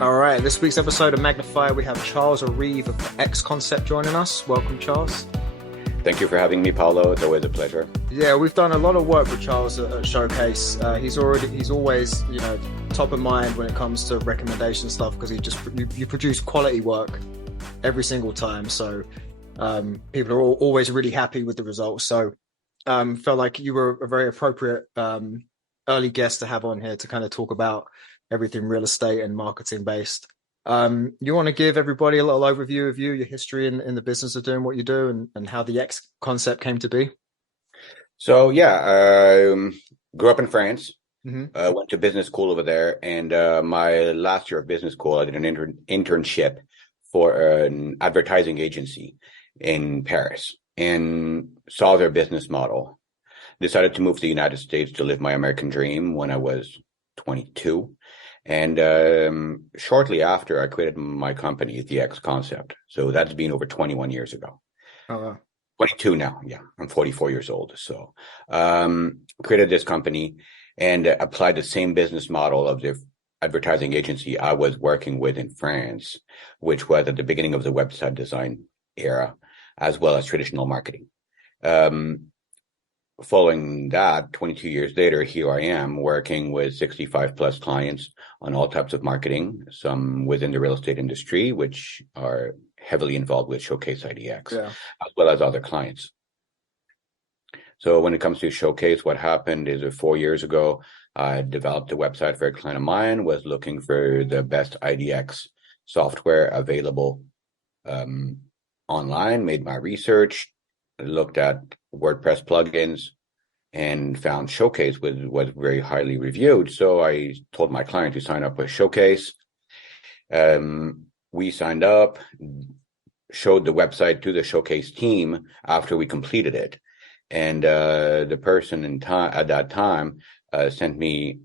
All right, this week's episode of Magnify, we have Charles Oreve of X Concept joining us. Welcome, Charles. Thank you for having me, Paolo. It's always a pleasure. Yeah, we've done a lot of work with Charles at Showcase. He's always, top of mind when it comes to recommendation stuff because you produce quality work every single time. So people are always really happy with the results. So felt like you were a very appropriate early guest to have on here to kind of talk about everything real estate and marketing based. You want to give everybody a little overview of your history in the business of doing what you do and how the X concept came to be? So, yeah, grew up in France, Mm-hmm. went to business school over there. And my last year of business school, I did an internship for an advertising agency in Paris and saw their business model. Decided to move to the United States to live my American dream when I was 22. And shortly after, I created my company, the X Concept. So that's been over 21 years ago. Oh, wow. 22 now. Yeah, I'm 44 years old. So created this company and applied the same business model of the advertising agency I was working with in France, which was at the beginning of the website design era, as well as traditional marketing. Following that, 22 years later, here I am working with 65 plus clients on all types of marketing, some within the real estate industry, which are heavily involved with Showcase IDX, Yeah. as well as other clients. So when it comes to Showcase, what happened is 4 years ago, I developed a website for a client of mine, was looking for the best IDX software available online, made my research, looked at WordPress plugins, and found Showcase was very highly reviewed. So I told my client to sign up with Showcase. We signed up, showed the website to the Showcase team after we completed it. And the person at that time sent me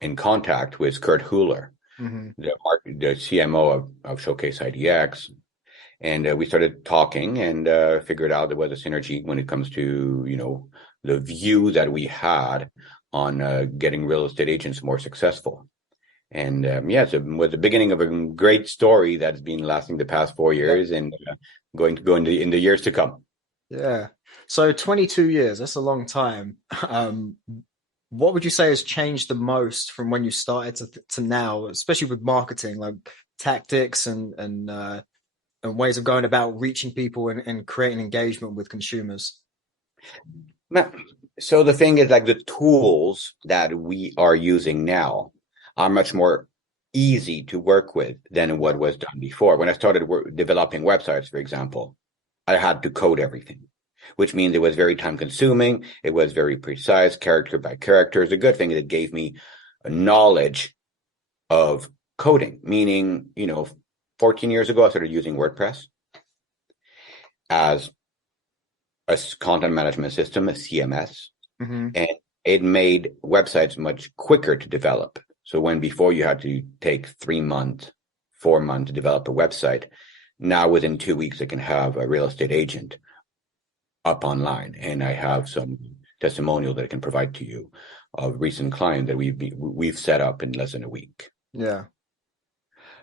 in contact with Kurt Huler, Mm-hmm. the CMO of Showcase IDX. And we started talking and figured out there was a synergy when it comes to, the view that we had on getting real estate agents more successful. And so it was the beginning of a great story that's been lasting the past 4 years and going to go in the years to come. Yeah. So 22 years, that's a long time. What would you say has changed the most from when you started to now, especially with marketing, like tactics and ways of going about reaching people and creating engagement with consumers? So the thing is, like, the tools that we are using now are much more easy to work with than what was done before. When I started developing websites, for example, I had to code everything, which means it was very time consuming. It was very precise, character by character. The good thing is it gave me a knowledge of coding, meaning, 14 years ago, I started using WordPress as a content management system, a CMS, Mm-hmm. and it made websites much quicker to develop. So when before you had to take 3 months, 4 months to develop a website, now within 2 weeks, it can have a real estate agent up online. And I have some testimonial that I can provide to you of recent client that we've set up in less than a week. Yeah.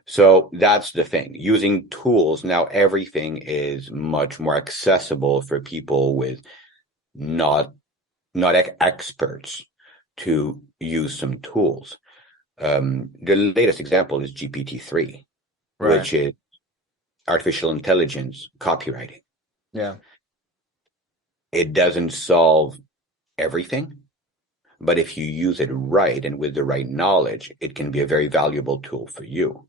So that's the thing. Using tools, now everything is much more accessible for people with not experts to use some tools. The latest example is GPT-3, Right. which is artificial intelligence copywriting. Yeah. It doesn't solve everything, but if you use it right and with the right knowledge, it can be a very valuable tool for you.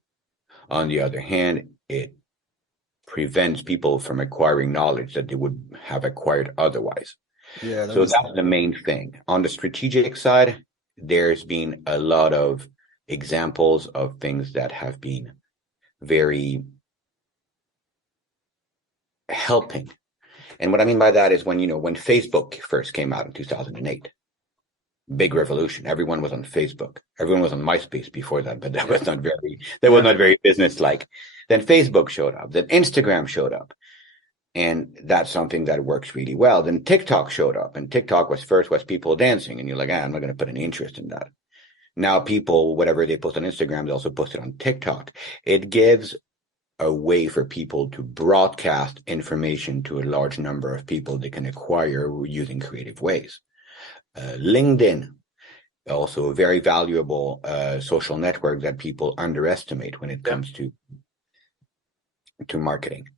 On the other hand, it prevents people from acquiring knowledge that they would have acquired otherwise. Yeah. So that's the main thing. On the strategic side, there's been a lot of examples of things that have been very helping. And what I mean by that is when Facebook first came out in 2008, big revolution. Everyone was on Facebook. Everyone was on MySpace before that, but that was not very business-like. Then Facebook showed up. Then Instagram showed up. And that's something that works really well. Then TikTok showed up, and TikTok was people dancing, and you're like, I'm not going to put any interest in that. Now people, whatever they post on Instagram, they also post it on TikTok. It gives a way for people to broadcast information to a large number of people they can acquire using creative ways. LinkedIn, also a very valuable social network that people underestimate when it comes to marketing.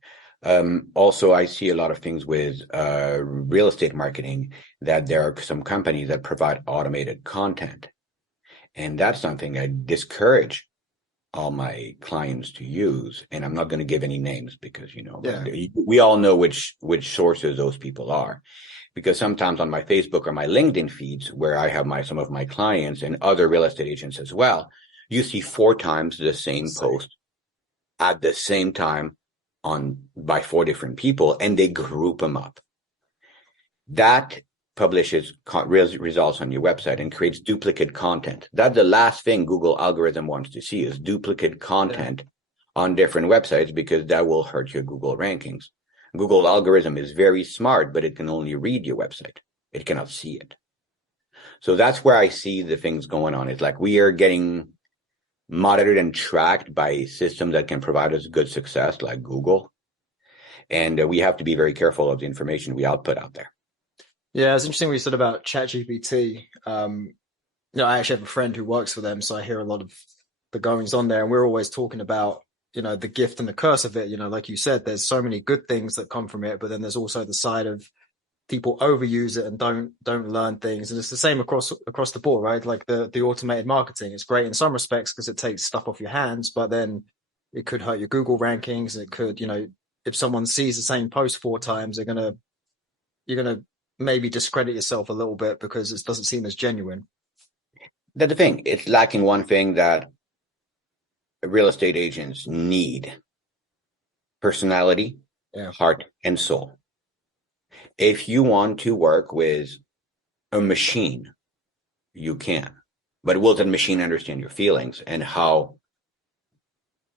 Also, I see a lot of things with real estate marketing, that there are some companies that provide automated content. And that's something I discourage all my clients to use. And I'm not going to give any names because, we all know which sources those people are. Because sometimes on my Facebook or my LinkedIn feeds, where I have some of my clients and other real estate agents as well, you see 4 times the same post at the same time by 4 different people, and they group them up. That publishes results on your website and creates duplicate content. That's the last thing Google algorithm wants to see, is duplicate content on different websites, because that will hurt your Google rankings. Google algorithm is very smart, but it can only read your website. It cannot see it. So that's where I see the things going on. It's like we are getting monitored and tracked by systems that can provide us good success, like Google. And we have to be very careful of the information we output out there. Yeah, it's interesting what you said about ChatGPT. I actually have a friend who works for them, so I hear a lot of the goings on there, and we're always talking about, the gift and the curse of it. Like you said, there's so many good things that come from it, but then there's also the side of people overuse it and don't learn things. And it's the same across the board, right? Like the automated marketing, it's great in some respects because it takes stuff off your hands, but then it could hurt your Google rankings. It could, if someone sees the same post 4 times, you're gonna maybe discredit yourself a little bit because it doesn't seem as genuine. That's the thing. It's lacking one thing that real estate agents need: personality, heart, and soul. If you want to work with a machine, you can. But will that machine understand your feelings and how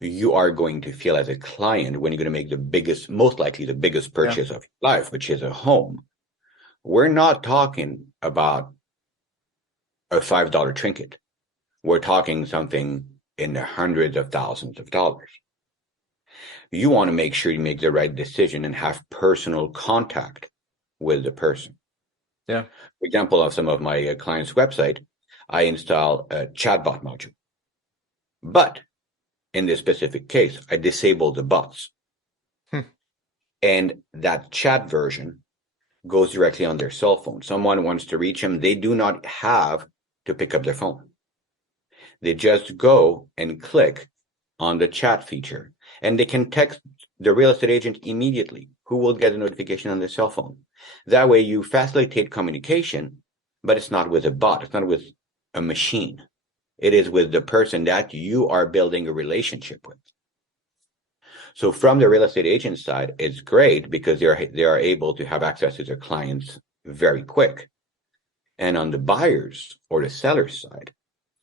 you are going to feel as a client when you're going to make most likely the biggest purchase of your life, which is a home? We're not talking about a $5 trinket. We're talking something in the hundreds of thousands of dollars. You want to make sure you make the right decision and have personal contact with the person. Yeah. For example, on some of my clients' website, I install a chatbot module. But in this specific case, I disable the bots. And that chat version goes directly on their cell phone. Someone wants to reach them, they do not have to pick up their phone. They just go and click on the chat feature, and they can text the real estate agent immediately, who will get a notification on their cell phone. That way you facilitate communication, but it's not with a bot. It's not with a machine. It is with the person that you are building a relationship with. So from the real estate agent side, it's great because they are able to have access to their clients very quick. And on the buyers or the seller's side,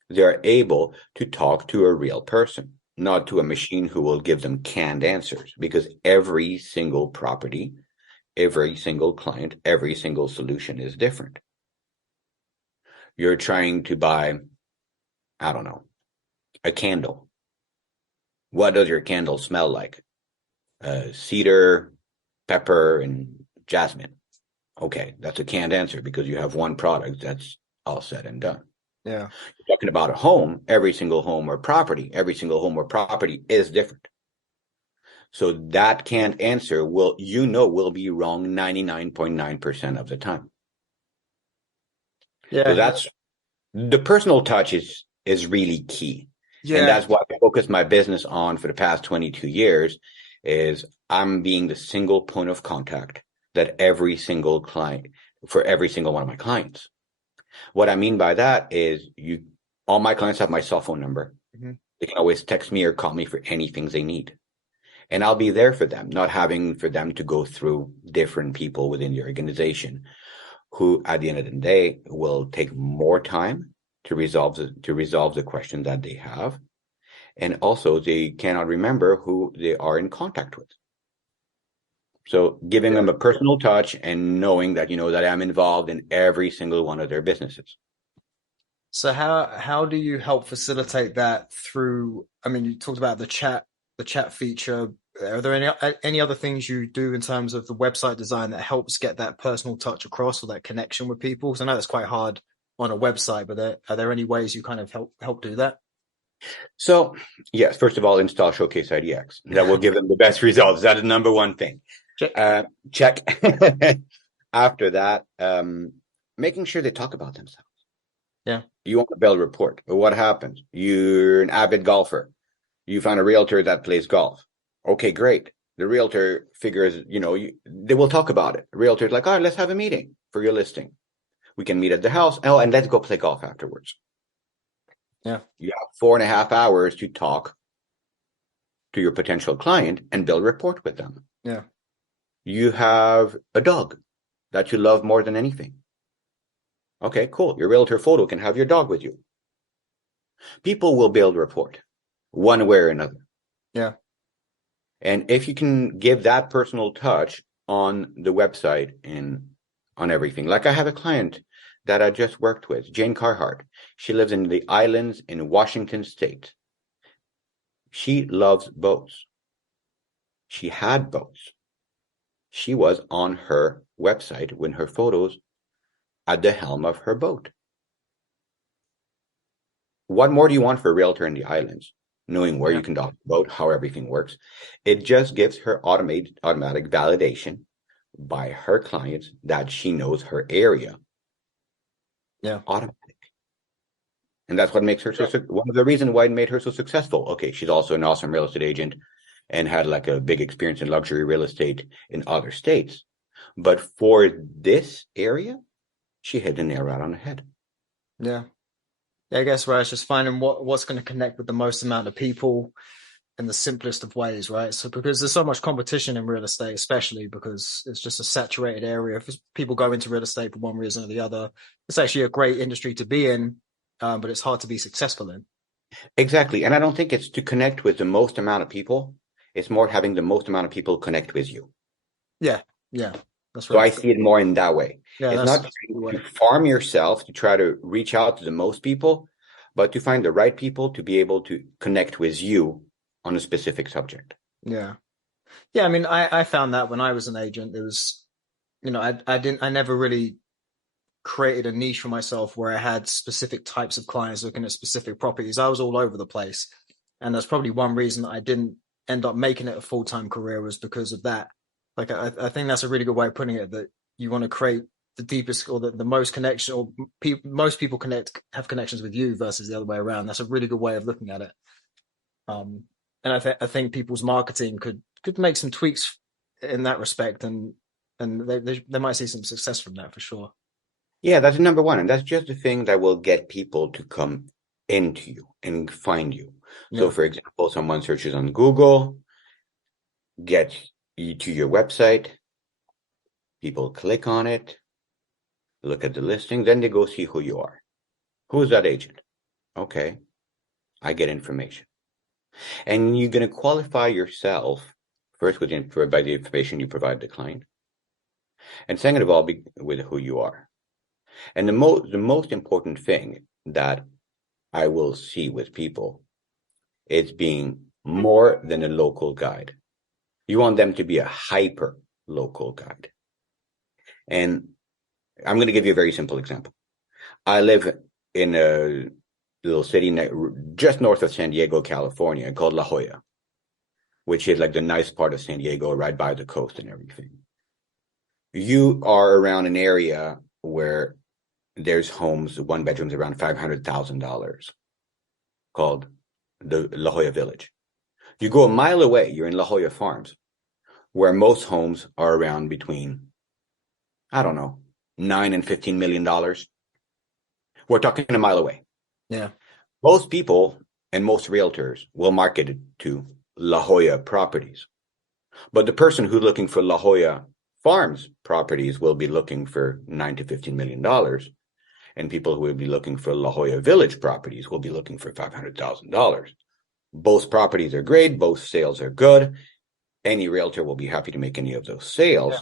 they are able to talk to a real person, not to a machine who will give them canned answers, because every single property, every single client, every single solution is different. You're trying to buy, I don't know, a candle. What does your candle smell like? Cedar, pepper, and jasmine. Okay, that's a canned answer because you have one product that's all said and done. Yeah. You're talking about a home, every single home or property is different. So that canned answer will be wrong 99.9% of the time. Yeah. So that's the personal touch is really key. Yeah. And that's what I focused my business on for the past 22 years is I'm being the single point of contact that every single client, for every single one of my clients. What I mean by that is all my clients have my cell phone number. Mm-hmm. They can always text me or call me for anything they need. And I'll be there for them, not having for them to go through different people within the organization who at the end of the day will take more time to resolve the question that they have. And also they cannot remember who they are in contact with. So giving them a personal touch and knowing that, that I'm involved in every single one of their businesses. So how do you help facilitate that through, I mean, you talked about the chat feature. Are there any other things you do in terms of the website design that helps get that personal touch across or that connection with people? Because I know that's quite hard on a website, but are there any ways you kind of help do that? So, yes, first of all, install Showcase IDX. That will give them the best results. That is number one thing. Check. Check. After that, making sure they talk about themselves. Yeah. You want to build a report. What happens? You're an avid golfer. You find a realtor that plays golf. Okay, great. The realtor figures, they will talk about it. The realtor's like, all right, let's have a meeting for your listing. We can meet at the house. Oh, and let's go play golf afterwards. Yeah. You have 4.5 hours to talk to your potential client and build rapport with them. Yeah. You have a dog that you love more than anything. Okay, cool. Your realtor photo can have your dog with you. People will build rapport one way or another. Yeah. And if you can give that personal touch on the website and on everything, like I have a client that I just worked with, Jane Carhart. She lives in the islands in Washington State. She loves boats. She had boats. She was on her website with her photos at the helm of her boat. What more do you want for a realtor in the islands? Knowing where you can dock the boat, how everything works. It just gives her automatic validation by her clients that she knows her area. Yeah. Automatic. And that's what makes her one of the reasons why it made her so successful. Okay, she's also an awesome real estate agent and had like a big experience in luxury real estate in other states. But for this area, she hit the nail right on the head. Yeah. I guess, right, it's just finding what's going to connect with the most amount of people in the simplest of ways, right? So because there's so much competition in real estate, especially because it's just a saturated area. If people go into real estate for one reason or the other, it's actually a great industry to be in, but it's hard to be successful in. Exactly. And I don't think it's to connect with the most amount of people. It's more having the most amount of people connect with you. Yeah. Yeah. That's right. So I see it more in that way. Yeah, it's not to farm yourself to try to reach out to the most people, but to find the right people to be able to connect with you on a specific subject. Yeah. Yeah. I mean, I found that when I was an agent, it was, I never really created a niche for myself where I had specific types of clients looking at specific properties. I was all over the place. And that's probably one reason I didn't end up making it a full-time career was because of that. Like, I think that's a really good way of putting it, that you want to create the deepest or the most connection, or most people have connections with you versus the other way around. That's a really good way of looking at it. And I think people's marketing could make some tweaks in that respect, and they might see some success from that for sure. Yeah, that's number one. And that's just the thing that will get people to come into you and find you. So, Yeah. for example, someone searches on Google, get you to your website, people click on it, look at the listing, then they go see who you are. Who's that agent? Okay, I get information. And you're going to qualify yourself first by the information you provide the client. And second of all, with who you are. And the most important thing that I will see with people is being more than a local guide. You want them to be a hyper local guide. And I'm going to give you a very simple example. I live in a little city just north of San Diego, California, called La Jolla, which is like the nice part of San Diego, right by the coast and everything. You are around an area where there's homes, one bedrooms around $500,000, called the La Jolla Village. You go a mile away, you're in La Jolla Farms, where most homes are around between, I don't know, $9 and $15 million. We're talking a mile away. Yeah. Most people and most realtors will market it to La Jolla properties. But the person who's looking for La Jolla Farms properties will be looking for $9 to $15 million. And people who will be looking for La Jolla Village properties will be looking for $500,000. Both properties are great. Both sales are good. Any realtor will be happy to make any of those sales. Yeah.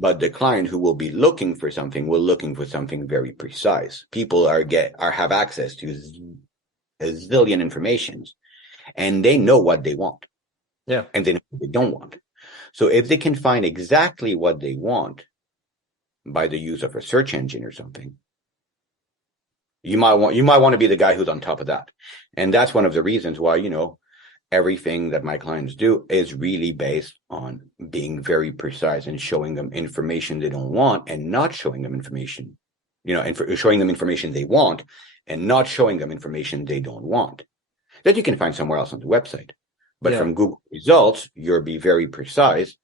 But the client who will be looking for something will looking for something very precise. People have access to a zillion informations, and they know what they want. Yeah. And they know what they don't want. So if they can find exactly what they want by the use of a search engine or something, you might want to be the guy who's on top of that. And that's one of the reasons why, everything that my clients do is really based on being very precise and showing them information they don't want and not showing them information, and showing them information they want and not showing them information they don't want that you can find somewhere else on the website. But from Google results, you'll be very precise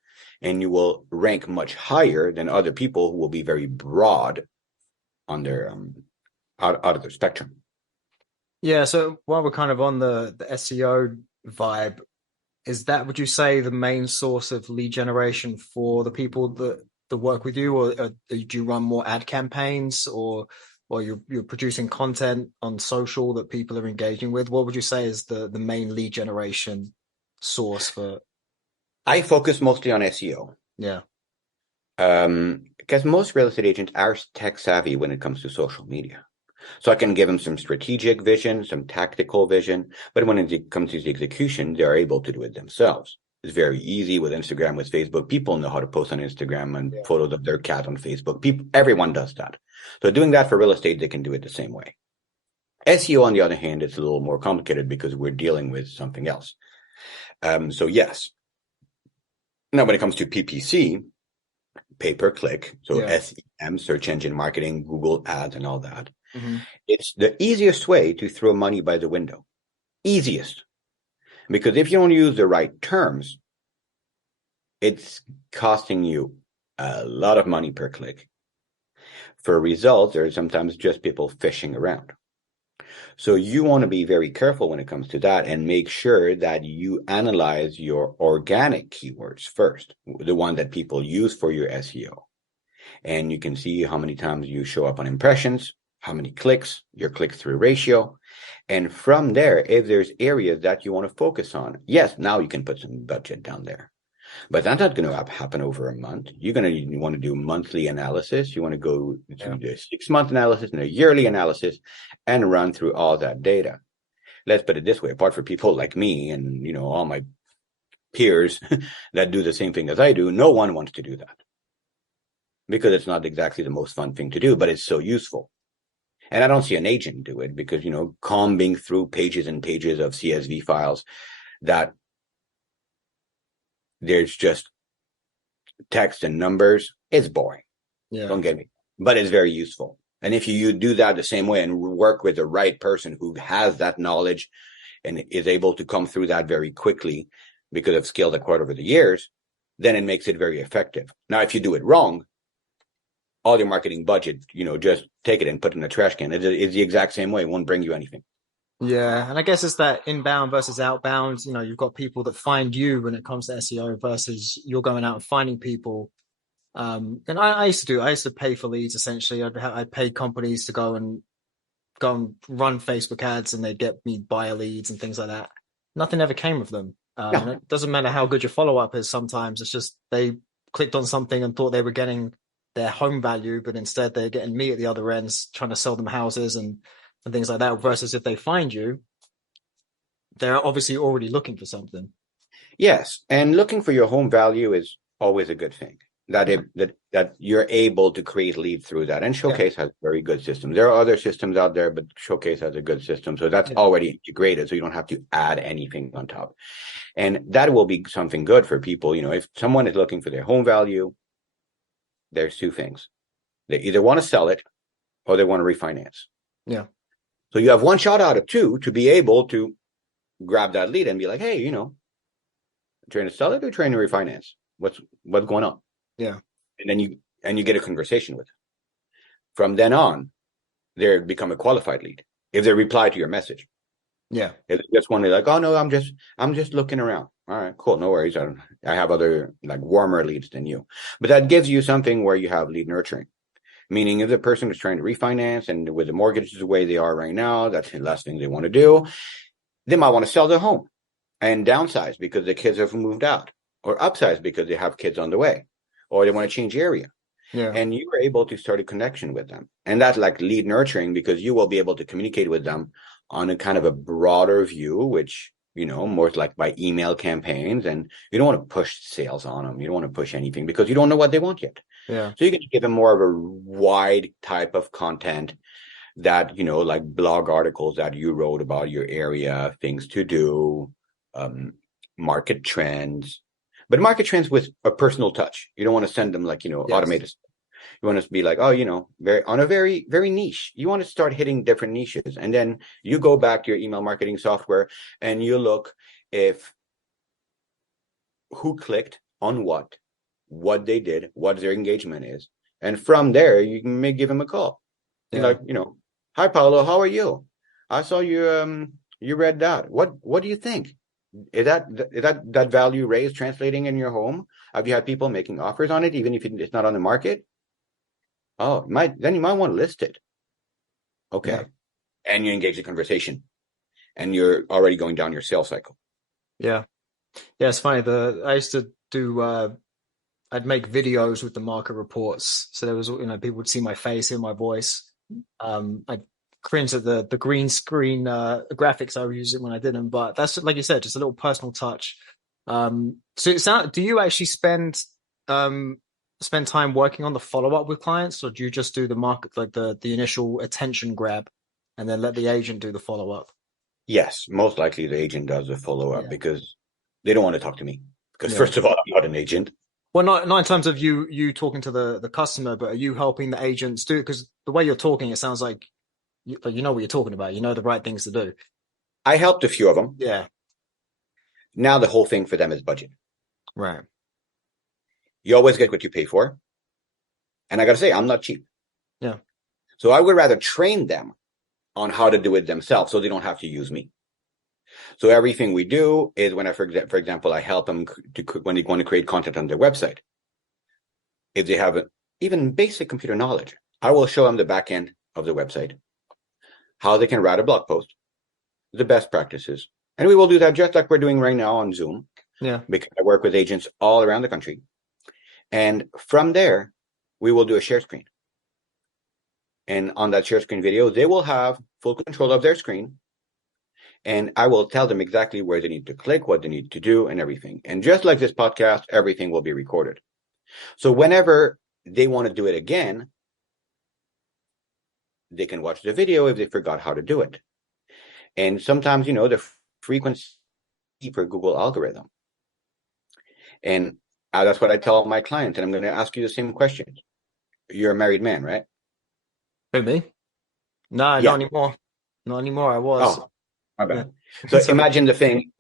and you will rank much higher than other people who will be very broad on their out of their spectrum. Yeah. So while we're kind of on the SEO vibe, would you say the main source of lead generation for the people that work with you, or do you run more ad campaigns, or you're producing content on social that people are engaging with? What would you say is the main lead generation source for? I focus mostly on SEO. Yeah. Because most real estate agents are tech savvy when it comes to social media. So I can give them some strategic vision, some tactical vision, but when it comes to the execution, they're able to do it themselves. It's very easy with Instagram, with Facebook. People know how to post on Instagram and photos of their cat on Facebook. Everyone does that. So doing that for real estate, they can do it the same way. SEO, on the other hand, it's a little more complicated because we're dealing with something else. So yes. Now, when it comes to PPC, pay-per-click, so SEM, search engine marketing, Google ads and all that, it's the easiest way to throw money by the window. Easiest. Because if you don't use the right terms, it's costing you a lot of money per click. For results, there are sometimes just people fishing around. So you want to be very careful when it comes to that and make sure that you analyze your organic keywords first, the one that people use for your SEO. And you can see how many times you show up on impressions, how many clicks, your click-through ratio. And from there, if there's areas that you want to focus on, yes, now you can put some budget down there. But that's not going to happen over a month. You want to do monthly analysis. You want to go to the 6-month analysis and a yearly analysis and run through all that data. Let's put it this way, apart from people like me and, all my peers that do the same thing as I do, no one wants to do that because it's not exactly the most fun thing to do, but it's so useful. And I don't see an agent do it because, combing through pages and pages of CSV files that there's just text and numbers, it's boring. Yeah. Don't get me. But it's very useful. And if you do that the same way and work with the right person who has that knowledge and is able to come through that very quickly because of skill acquired over the years, then it makes it very effective. Now, if you do it wrong, all your marketing budget, just take it and put it in a trash can. It's the exact same way. It won't bring you anything. Yeah. And I guess it's that inbound versus outbound. You've got people that find you when it comes to SEO versus you're going out and finding people. And I used to pay for leads essentially. I'd pay companies to go and run Facebook ads and they'd get me buyer leads and things like that. Nothing ever came of them. And it doesn't matter how good your follow-up is sometimes. It's just they clicked on something and thought they were getting their home value, but instead they're getting me at the other ends trying to sell them houses and things like that. Versus if they find you, they're obviously already looking for something. Yes. And looking for your home value is always a good thing. That you're able to create leads through that. And Showcase has very good systems. There are other systems out there, but Showcase has a good system. So that's already integrated. So you don't have to add anything on top. And that will be something good for people. If someone is looking for their home value, there's two things. They either want to sell it or they want to refinance. Yeah. So you have one shot out of two to be able to grab that lead and be like, hey, trying to sell it or trying to refinance? What's going on? Yeah. And then you get a conversation with them. From then on, they become a qualified lead if they reply to your message. Yeah. If they just want to like, oh no, I'm just looking around. All right, cool. No worries. I have other like warmer leads than you. But that gives you something where you have lead nurturing. Meaning if the person is trying to refinance and with the mortgages the way they are right now, that's the last thing they want to do. They might want to sell their home and downsize because the kids have moved out or upsize because they have kids on the way. or they want to change area. Yeah. And you were able to start a connection with them. And that's like lead nurturing, because you will be able to communicate with them on a kind of a broader view, which, more like by email campaigns. And you don't want to push sales on them. You don't want to push anything because you don't know what they want yet. Yeah. So you can give them more of a wide type of content that, like blog articles that you wrote about your area, things to do, market trends, but market trends with a personal touch. You don't want to send them like, Yes. automated. You want to be like, very, very niche. You want to start hitting different niches. And then you go back to your email marketing software and you look who clicked on what they did, what their engagement is. And from there, you may give them a call. Yeah. Like, hi, Paolo, how are you? I saw you, you read that. What do you think? Is that value raised translating in your home? Have you had people making offers on it, even if it's not on the market? Oh, then you might want to list it. Okay. Yeah. And you engage the conversation and you're already going down your sales cycle. Yeah. Yeah, it's funny. I used to do I'd make videos with the market reports. So there was, people would see my face, hear my voice. I'd cringe at the green screen graphics I was using when I did them, but that's, like you said, just a little personal touch. So do you actually spend time working on the follow-up with clients, or do you just do the market, like the initial attention grab and then let the agent do the follow-up? Yes, most likely the agent does the follow-up because they don't want to talk to me. Because Yeah. first of all, I'm not an agent. Well, not in terms of you talking to the customer, but are you helping the agents do it? Because the way you're talking, it sounds like you know what you're talking about. You know the right things to do. I helped a few of them. Yeah. Now the whole thing for them is budget. Right. You always get what you pay for. And I got to say, I'm not cheap. Yeah. So I would rather train them on how to do it themselves so they don't have to use me. So everything we do is when for example, I help them when they want to create content on their website. If they have even basic computer knowledge, I will show them the back end of the website, how they can write a blog post, the best practices. And we will do that just like we're doing right now on Zoom. Yeah. Because I work with agents all around the country. And from there, we will do a share screen. And on that share screen video, they will have full control of their screen. And I will tell them exactly where they need to click, what they need to do, and everything. And just like this podcast, everything will be recorded. So whenever they want to do it again, they can watch the video if they forgot how to do it. And sometimes, the frequency per Google algorithm. And that's what I tell my clients. And I'm going to ask you the same question. You're a married man, right? Who, me? No, not anymore. Not anymore. I was. Oh, my bad. Yeah. So imagine the thing.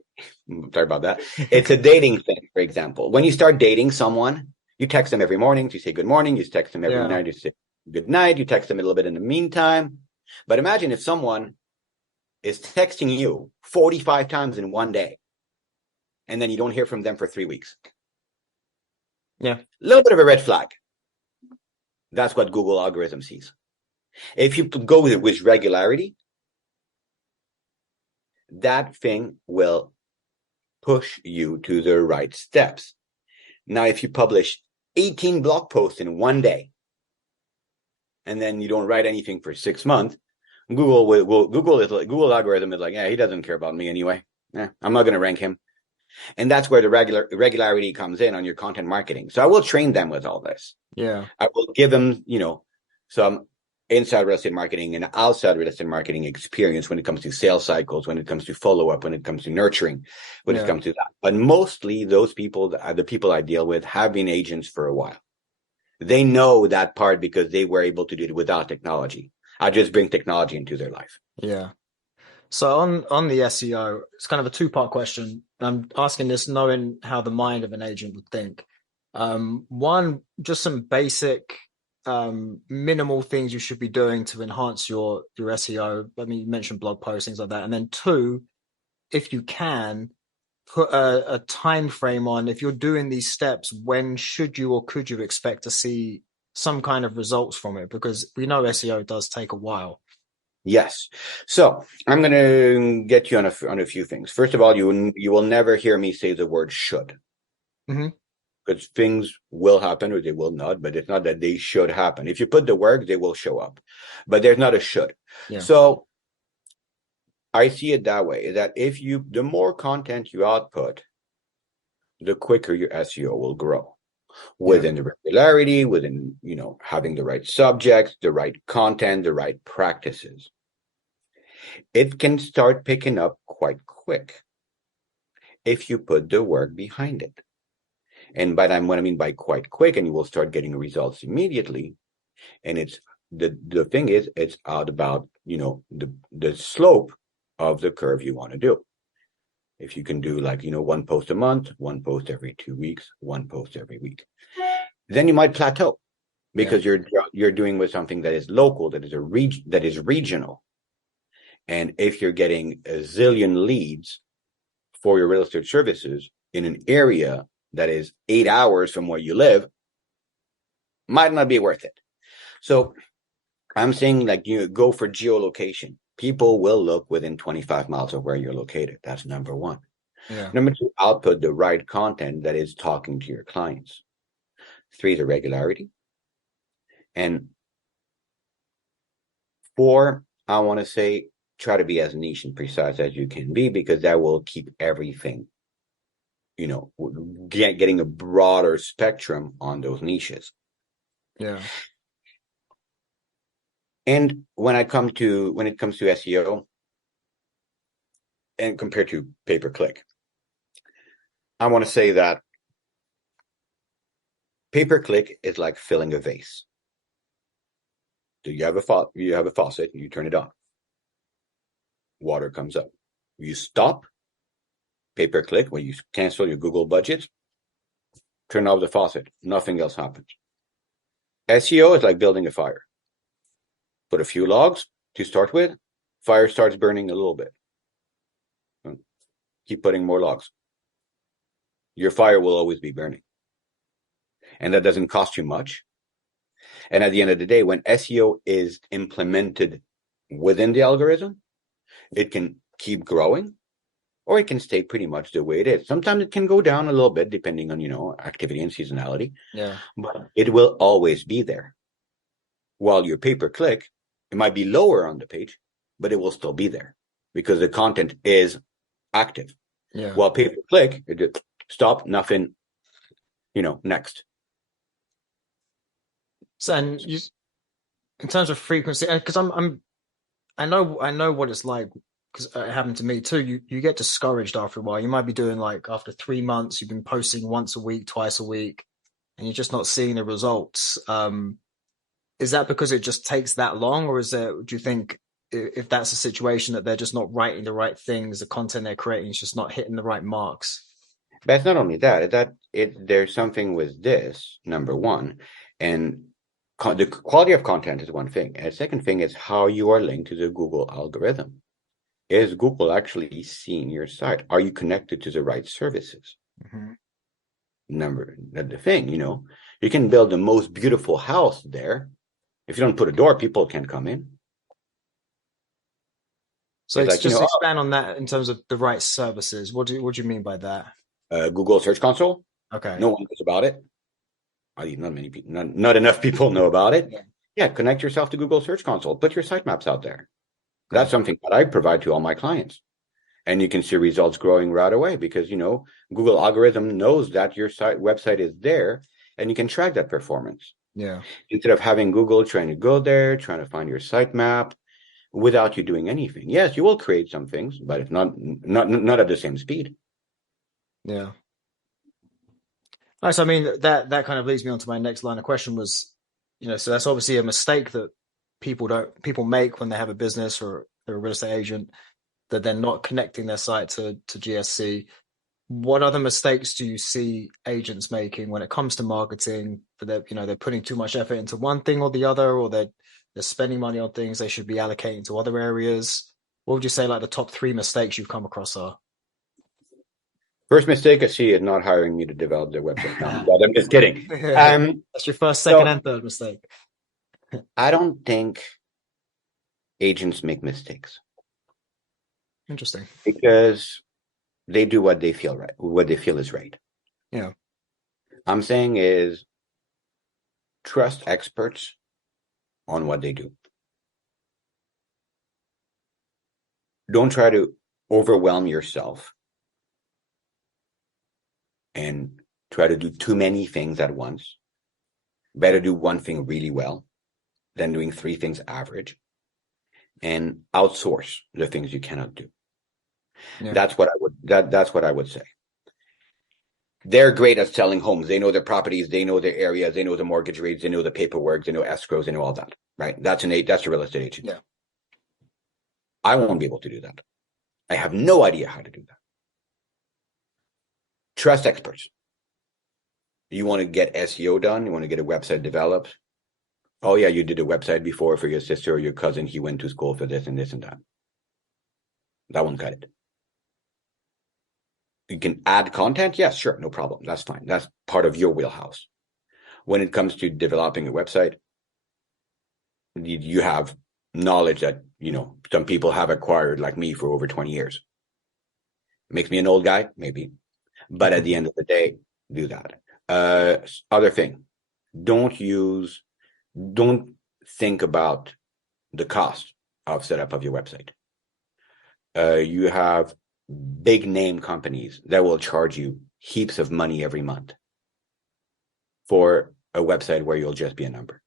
Sorry about that. It's a dating thing, for example. When you start dating someone, you text them every morning to say good morning. You text them every night to say good night. You text them a little bit in the meantime. But imagine if someone is texting you 45 times in one day, and then you don't hear from them for 3 weeks. Yeah. A little bit of a red flag. That's what Google algorithm sees. If you go with regularity, that thing will push you to the right steps. Now, if you publish 18 blog posts in one day, and then you don't write anything for 6 months, Google algorithm is like, he doesn't care about me anyway. I'm not going to rank him. And that's where the regularity comes in on your content marketing. So I will train them with all this. Yeah. I will give them, some inside real estate marketing and outside real estate marketing experience when it comes to sales cycles, when it comes to follow-up, when it comes to nurturing, when it comes to that. But mostly those people, the people I deal with, have been agents for a while. They know that part because they were able to do it without technology. I just bring technology into their life. Yeah. So on the SEO, it's kind of a two-part question. I'm asking this knowing how the mind of an agent would think. One, just some basic minimal things you should be doing to enhance your SEO. I mean, you mentioned blog posts, things like that. And then two, if you can, put a time frame on, if you're doing these steps, when should you or could you expect to see some kind of results from it? Because we know SEO does take a while. Yes. So I'm going to get you on a few things. First of all, you will never hear me say the word should. Mm-hmm. because things will happen or they will not, but it's not that they should happen. If you put the work, they will show up, but there's not a should. Yeah. So I see it that way, that the more content you output, the quicker your SEO will grow within the regularity, within, having the right subjects, the right content, the right practices. It can start picking up quite quick if you put the work behind it. And by that, what I mean by quite quick, and you will start getting results immediately. And it's the thing is, it's out about, the slope of the curve you want to do. If you can do one post a month, one post every 2 weeks, one post every week, then you might plateau because you're doing with something that is local, that is regional. And if you're getting a zillion leads for your real estate services in an area that is 8 hours from where you live, might not be worth it. So I'm saying you go for geolocation. People will look within 25 miles of where you're located. That's number one. Yeah. Number two, output the right content that is talking to your clients. 3, the regularity. And 4, I want to say, try to be as niche and precise as you can be, because that will keep everything, getting a broader spectrum on those niches. Yeah. And when it comes to SEO and compared to pay-per-click, I want to say that pay-per-click is like filling a vase. Do you have a faucet, you turn it on. Water comes up. You stop. Pay-per-click, when you cancel your Google budget, turn off the faucet. Nothing else happens. SEO is like building a fire. Put a few logs to start with. Fire starts burning a little bit. Keep putting more logs. Your fire will always be burning. And that doesn't cost you much. And at the end of the day, when SEO is implemented within the algorithm, it can keep growing, or it can stay pretty much the way it is. Sometimes it can go down a little bit depending on, activity and seasonality. Yeah. But it will always be there. While your pay-per-click, it might be lower on the page, but it will still be there because the content is active. Yeah. While pay-per-click, it just stop, nothing, next. So, and you, in terms of frequency, because I know what it's like, because it happened to me too. You get discouraged after a while. You might be doing after 3 months, you've been posting once a week, twice a week, and you're just not seeing the results. Is that because it just takes that long, or do you think if that's a situation that they're just not writing the right things, the content they're creating is just not hitting the right marks? But it's not only that, there's something with this, number one, and the quality of content is one thing. And the second thing is how you are linked to the Google algorithm. Is Google actually seeing your site? Are you connected to the right services? Mm-hmm. The thing, you can build the most beautiful house there. If you don't put a door, people can't come in. So it's just expand on that in terms of the right services. What do you mean by that? Google Search Console. Okay. No one knows about it. Not many people. Not enough people know about it. Yeah. Connect yourself to Google Search Console. Put your sitemaps out there. Okay. That's something that I provide to all my clients, and you can see results growing right away because Google algorithm knows that your website is there, and you can track that performance. Yeah. Instead of having Google trying to go there, trying to find your sitemap without you doing anything. Yes, you will create some things, but it's not at the same speed. Yeah. Nice. I mean, that kind of leads me on to my next line of question was, so that's obviously a mistake that people make when they have a business or they're a real estate agent, that they're not connecting their site to GSC. What other mistakes do you see agents making when it comes to marketing? For they're putting too much effort into one thing or the other, or they're spending money on things they should be allocating to other areas. What would you say the top 3 mistakes you've come across are? First mistake I see is not hiring me to develop their website. No, I'm just kidding. That's your first, second, and third mistake. I don't think agents make mistakes. Interesting. Because they do what they feel right, what they feel is right. Yeah. I'm saying is trust experts on what they do. Don't try to overwhelm yourself and try to do too many things at once. Better do one thing really well than doing three things average, and outsource the things you cannot do. Yeah. That's what I would say. They're great at selling homes. They know their properties, they know their areas, they know the mortgage rates, they know the paperwork, they know escrows, they know all that. Right? That's a real estate agent. Yeah. I won't be able to do that. I have no idea how to do that. Trust experts. You want to get SEO done? You want to get a website developed? Oh yeah, you did a website before for your sister or your cousin. He went to school for this and this and that. That won't cut it. You can add content? Yes, sure, no problem. That's fine. That's part of your wheelhouse. When it comes to developing a website, you have knowledge that, some people have acquired, like me, for over 20 years. Makes me an old guy? Maybe. But at the end of the day, do that. Other thing, don't think about the cost of setup of your website. You have big name companies that will charge you heaps of money every month for a website where you'll just be a number.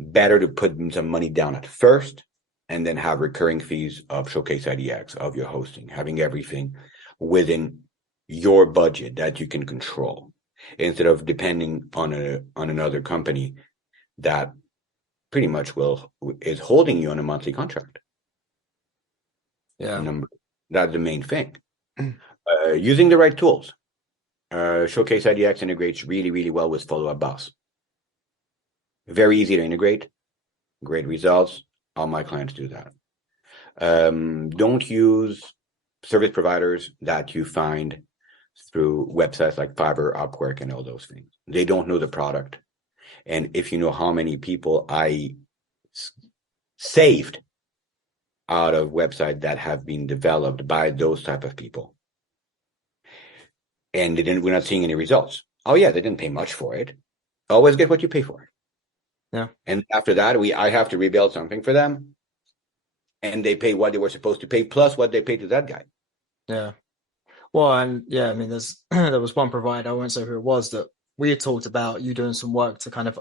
Better to put some money down at first and then have recurring fees of Showcase IDX, of your hosting, having everything within your budget that you can control, instead of depending on another company that pretty much is holding you on a monthly contract. Yeah. That's the main thing. Using the right tools. Showcase IDX integrates really, really well with Follow Up Boss. Very easy to integrate. Great results. All my clients do that. Don't use service providers that you find through websites like Fiverr, Upwork, and all those things. They don't know the product. And if you know how many people I saved out of websites that have been developed by those type of people, and we're not seeing any results. Oh yeah, they didn't pay much for it. Always get what you pay for. Yeah. And after that, I have to rebuild something for them, and they pay what they were supposed to pay plus what they paid to that guy. Yeah. Well, and yeah, I mean, there was one provider, I won't say who it was, that we had talked about you doing some work to kind of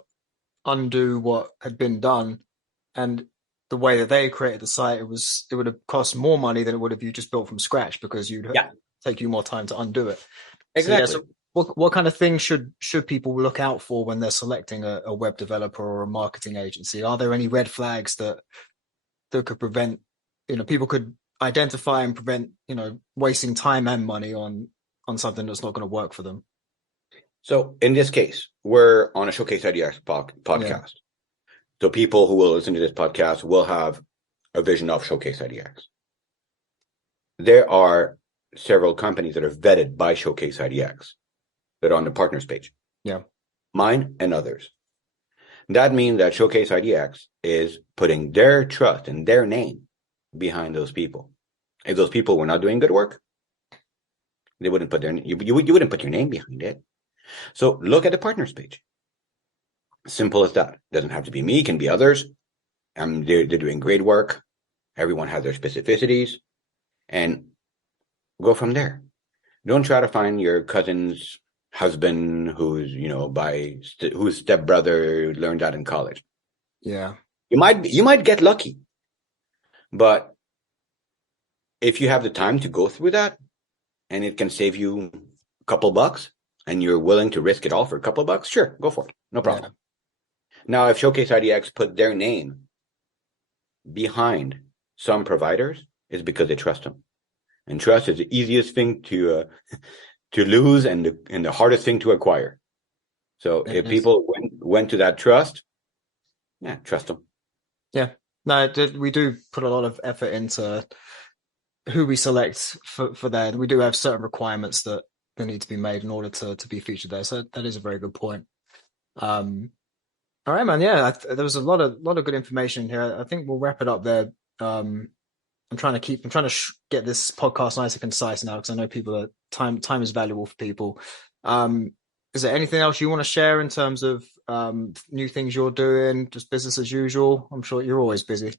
undo what had been done, and the way that they created the site, it would have cost more money than it would have you just built from scratch, because you'd take you more time to undo it. Exactly. So, what kind of things should people look out for when they're selecting a web developer or a marketing agency? Are there any red flags that could prevent, people could identify and prevent, wasting time and money on something that's not going to work for them? So in this case, we're on a Showcase IDX podcast. Yeah. So people who will listen to this podcast will have a vision of Showcase IDX. There are several companies that are vetted by Showcase IDX that are on the partners page. Yeah. Mine and others. That means that Showcase IDX is putting their trust and their name behind those people. If those people were not doing good work, they wouldn't put you wouldn't put your name behind it. So look at the partners page. Simple as that. Doesn't have to be me, can be others. They're doing great work. Everyone has their specificities, and go from there. Don't try to find your cousin's husband whose whose stepbrother learned that in college. Yeah. You might get lucky, but if you have the time to go through that and it can save you a couple bucks and you're willing to risk it all for a couple bucks, sure, go for it. No problem. Yeah. Now, if Showcase IDX put their name behind some providers, it's because they trust them. And trust is the easiest thing to lose and the hardest thing to acquire. So if people went to that trust, trust them. Yeah. No, we do put a lot of effort into who we select for that. We do have certain requirements that need to be made in order to be featured there. So that is a very good point. All right, man. Yeah, there was a lot of good information here. I think we'll wrap it up there. I'm trying to get this podcast nice and concise now, because I know time is valuable for people. Is there anything else you want to share in terms of new things you're doing, just business as usual? I'm sure you're always busy.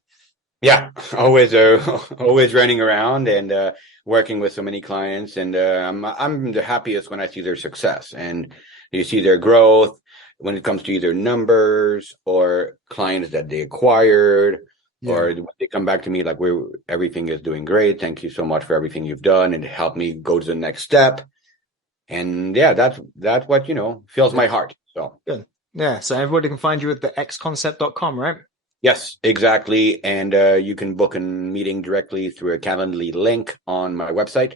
Yeah, always, always running around and working with so many clients, and I'm the happiest when I see their success and you see their growth when it comes to either numbers or clients that they acquired, or when they come back to me like everything is doing great. Thank you so much for everything you've done and helped me go to the next step. And yeah, that's what fills my heart. So Good. Yeah. So everybody can find you at the xconcept.com, right? yes, exactly. And you can book a meeting directly through a Calendly link on my website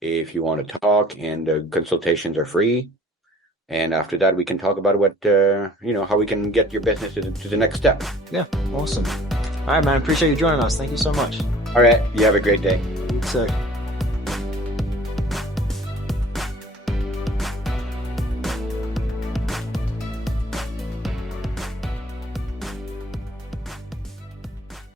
if you want to talk, and consultations are free. And after that, we can talk about what, how we can get your business to the next step. Yeah. Awesome. All right, man. Appreciate you joining us. Thank you so much. All right. You have a great day. You too.